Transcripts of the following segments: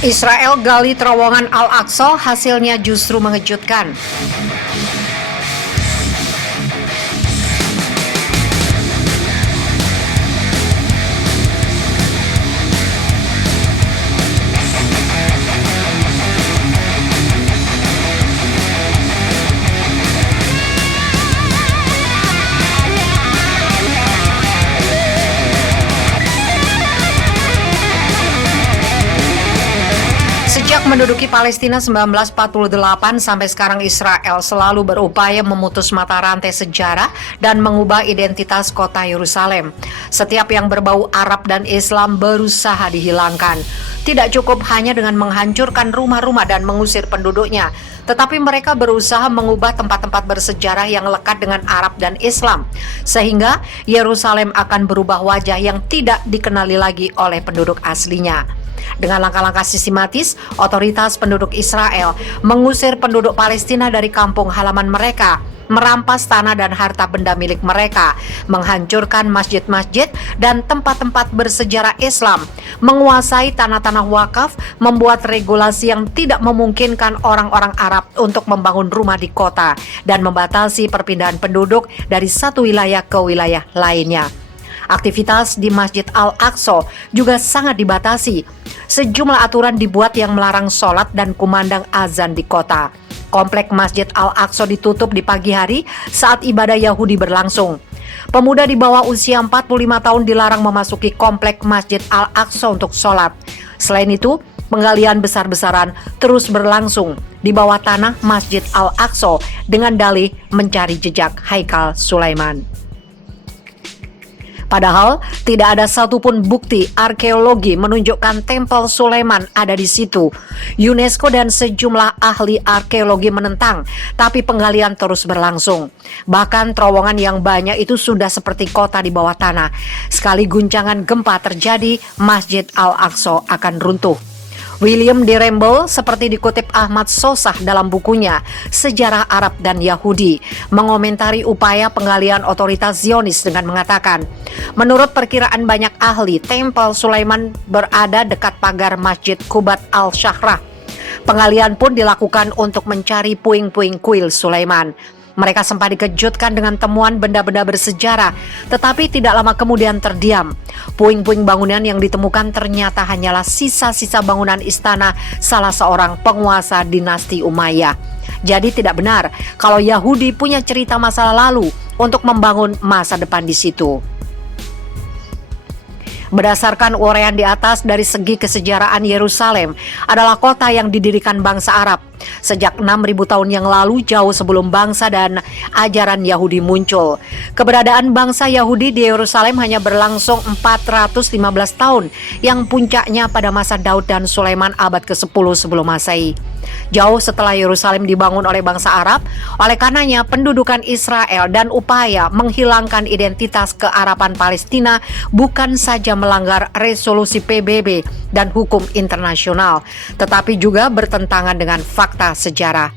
Israel gali terowongan Al-Aqsa, hasilnya justru mengejutkan. Sejak menduduki Palestina 1948 sampai sekarang, Israel selalu berupaya memutus mata rantai sejarah dan mengubah identitas kota Yerusalem. Setiap yang berbau Arab dan Islam berusaha dihilangkan. Tidak cukup hanya dengan menghancurkan rumah-rumah dan mengusir penduduknya, tetapi mereka berusaha mengubah tempat-tempat bersejarah yang lekat dengan Arab dan Islam, sehingga Yerusalem akan berubah wajah yang tidak dikenali lagi oleh penduduk aslinya. Dengan langkah-langkah sistematis, otoritas penduduk Israel mengusir penduduk Palestina dari kampung halaman mereka, merampas tanah dan harta benda milik mereka, menghancurkan masjid-masjid dan tempat-tempat bersejarah Islam, menguasai tanah-tanah wakaf, membuat regulasi yang tidak memungkinkan orang-orang Arab untuk membangun rumah di kota, dan membatasi perpindahan penduduk dari satu wilayah ke wilayah lainnya. Aktivitas di Masjid Al-Aqsa juga sangat dibatasi. Sejumlah aturan dibuat yang melarang sholat dan kumandang azan di kota. Komplek Masjid Al-Aqsa ditutup di pagi hari saat ibadah Yahudi berlangsung. Pemuda di bawah usia 45 tahun dilarang memasuki komplek Masjid Al-Aqsa untuk sholat. Selain itu, penggalian besar-besaran terus berlangsung di bawah tanah Masjid Al-Aqsa dengan dalih mencari jejak Haikal Sulaiman. Padahal tidak ada satupun bukti arkeologi menunjukkan Tempel Sulaiman ada di situ. UNESCO dan sejumlah ahli arkeologi menentang, tapi penggalian terus berlangsung. Bahkan terowongan yang banyak itu sudah seperti kota di bawah tanah. Sekali guncangan gempa terjadi, Masjid Al-Aqsa akan runtuh. William D. Ramble, seperti dikutip Ahmad Sosah dalam bukunya Sejarah Arab dan Yahudi, mengomentari upaya penggalian otoritas Zionis dengan mengatakan, menurut perkiraan banyak ahli, Tempel Sulaiman berada dekat pagar Masjid Qubat Al-Shahrah. Penggalian pun dilakukan untuk mencari puing-puing kuil Sulaiman. Mereka sempat dikejutkan dengan temuan benda-benda bersejarah, tetapi tidak lama kemudian terdiam. Puing-puing bangunan yang ditemukan ternyata hanyalah sisa-sisa bangunan istana salah seorang penguasa dinasti Umayyah. Jadi tidak benar kalau Yahudi punya cerita masa lalu untuk membangun masa depan di situ. Berdasarkan uraian di atas, dari segi kesejarahan, Yerusalem adalah kota yang didirikan bangsa Arab sejak 6.000 tahun yang lalu, jauh sebelum bangsa dan ajaran Yahudi muncul. Keberadaan bangsa Yahudi di Yerusalem hanya berlangsung 415 tahun, yang puncaknya pada masa Daud dan Sulaiman abad ke-10 sebelum Masehi. Jauh setelah Yerusalem dibangun oleh bangsa Arab, oleh karenanya pendudukan Israel dan upaya menghilangkan identitas kearaban Palestina bukan saja melanggar resolusi PBB dan hukum internasional, tetapi juga bertentangan dengan fakta sejarah.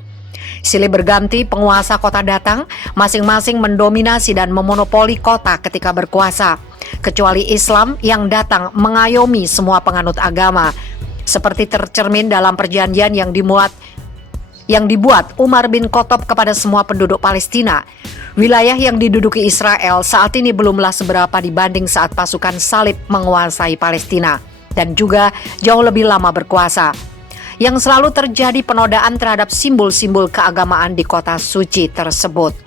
Silih berganti penguasa kota datang, masing-masing mendominasi dan memonopoli kota ketika berkuasa, kecuali Islam yang datang mengayomi semua penganut agama, seperti tercermin dalam perjanjian yang dibuat Umar bin Khattab kepada semua penduduk Palestina. Wilayah yang diduduki Israel saat ini belumlah seberapa dibanding saat pasukan salib menguasai Palestina dan juga jauh lebih lama berkuasa. Yang selalu terjadi penodaan terhadap simbol-simbol keagamaan di kota suci tersebut.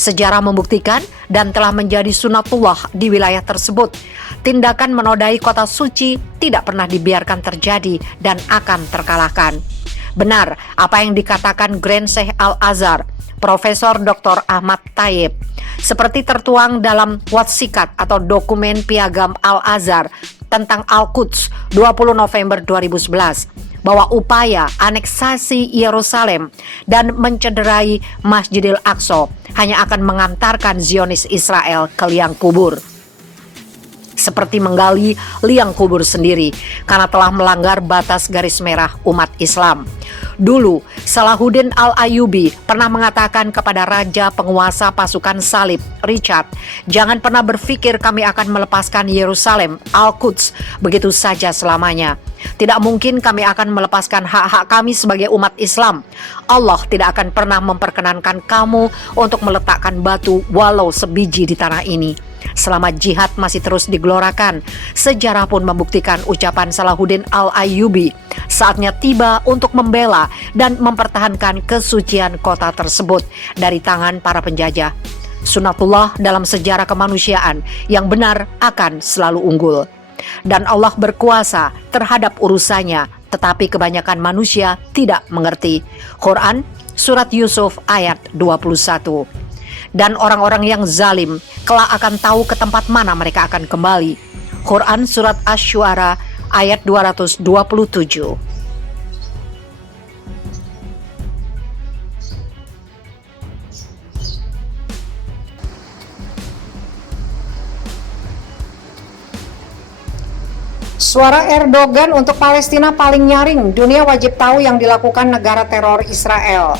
Sejarah membuktikan dan telah menjadi sunatullah di wilayah tersebut. Tindakan menodai kota suci tidak pernah dibiarkan terjadi dan akan terkalahkan. Benar apa yang dikatakan Grand Sheikh Al-Azhar, Profesor Dr. Ahmad Thayyib, seperti tertuang dalam Watsikat atau dokumen piagam Al-Azhar tentang Al-Quds 20 November 2011, bahwa upaya aneksasi Yerusalem dan mencederai Masjidil Aqsa hanya akan mengantarkan Zionis Israel ke liang kubur. seperti menggali liang kubur sendiri karena telah melanggar batas garis merah umat Islam. Dulu, Salahuddin Al-Ayyubi pernah mengatakan kepada raja penguasa pasukan salib, Richard, "Jangan pernah berpikir kami akan melepaskan Yerusalem, Al-Quds, begitu saja selamanya. Tidak mungkin kami akan melepaskan hak-hak kami sebagai umat Islam. Allah tidak akan pernah memperkenankan kamu untuk meletakkan batu walau sebiji di tanah ini." Selama jihad masih terus digelorakan, sejarah pun membuktikan ucapan Salahuddin Al-Ayyubi. Saatnya tiba untuk membela dan mempertahankan kesucian kota tersebut dari tangan para penjajah. Sunnatullah dalam sejarah kemanusiaan yang benar akan selalu unggul. Dan Allah berkuasa terhadap urusannya, tetapi kebanyakan manusia tidak mengerti. Quran Surat Yusuf ayat 21. Dan orang-orang yang zalim kelak akan tahu ke tempat mana mereka akan kembali. Quran Surat Asy-Syu'ara ayat 227. Suara Erdogan untuk Palestina paling nyaring. Dunia wajib tahu yang dilakukan negara teror Israel.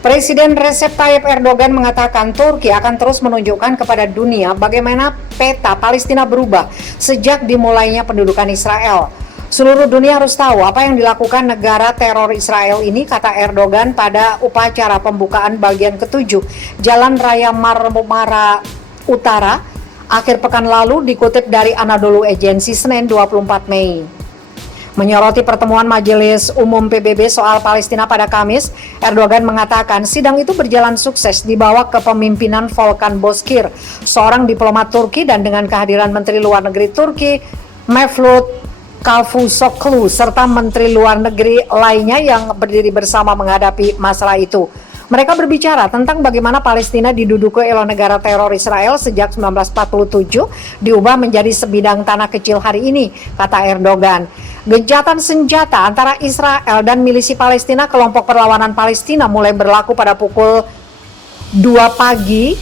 Presiden Recep Tayyip Erdogan mengatakan Turki akan terus menunjukkan kepada dunia bagaimana peta Palestina berubah sejak dimulainya pendudukan Israel. Seluruh dunia harus tahu apa yang dilakukan negara teror Israel ini, kata Erdogan pada upacara pembukaan bagian ke-7 Jalan Raya Marmara Utara akhir pekan lalu, dikutip dari Anadolu Agency Senin 24 Mei. Menyoroti pertemuan Majelis Umum PBB soal Palestina pada Kamis, Erdogan mengatakan sidang itu berjalan sukses di bawah kepemimpinan Volkan Bozkir, seorang diplomat Turki, dan dengan kehadiran Menteri Luar Negeri Turki Mevlut Cavusoglu serta Menteri Luar Negeri lainnya yang berdiri bersama menghadapi masalah itu. Mereka berbicara tentang bagaimana Palestina diduduki oleh negara teror Israel sejak 1947 diubah menjadi sebidang tanah kecil hari ini, kata Erdogan. Gencatan senjata antara Israel dan milisi Palestina, kelompok perlawanan Palestina, mulai berlaku pada pukul 2 pagi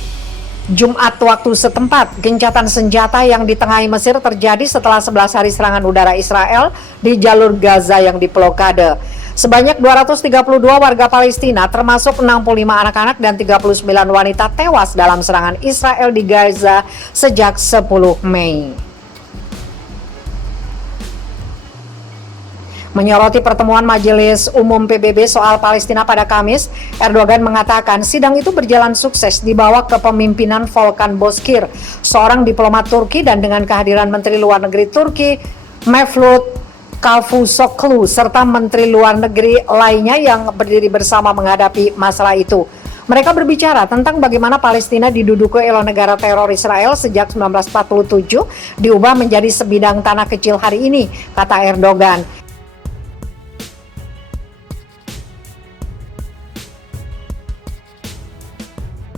Jumat waktu setempat. Gencatan senjata yang ditengahi Mesir terjadi setelah 11 hari serangan udara Israel di jalur Gaza yang diblokade. Sebanyak 232 warga Palestina termasuk 65 anak-anak dan 39 wanita tewas dalam serangan Israel di Gaza sejak 10 Mei. Menyoroti pertemuan Majelis Umum PBB soal Palestina pada Kamis, Erdogan mengatakan sidang itu berjalan sukses di bawah kepemimpinan Volkan Bozkir, seorang diplomat Turki, dan dengan kehadiran Menteri Luar Negeri Turki Mevlut Cavusoglu serta Menteri Luar Negeri lainnya yang berdiri bersama menghadapi masalah itu. Mereka berbicara tentang bagaimana Palestina diduduki oleh negara teror Israel sejak 1947 diubah menjadi sebidang tanah kecil hari ini, kata Erdogan.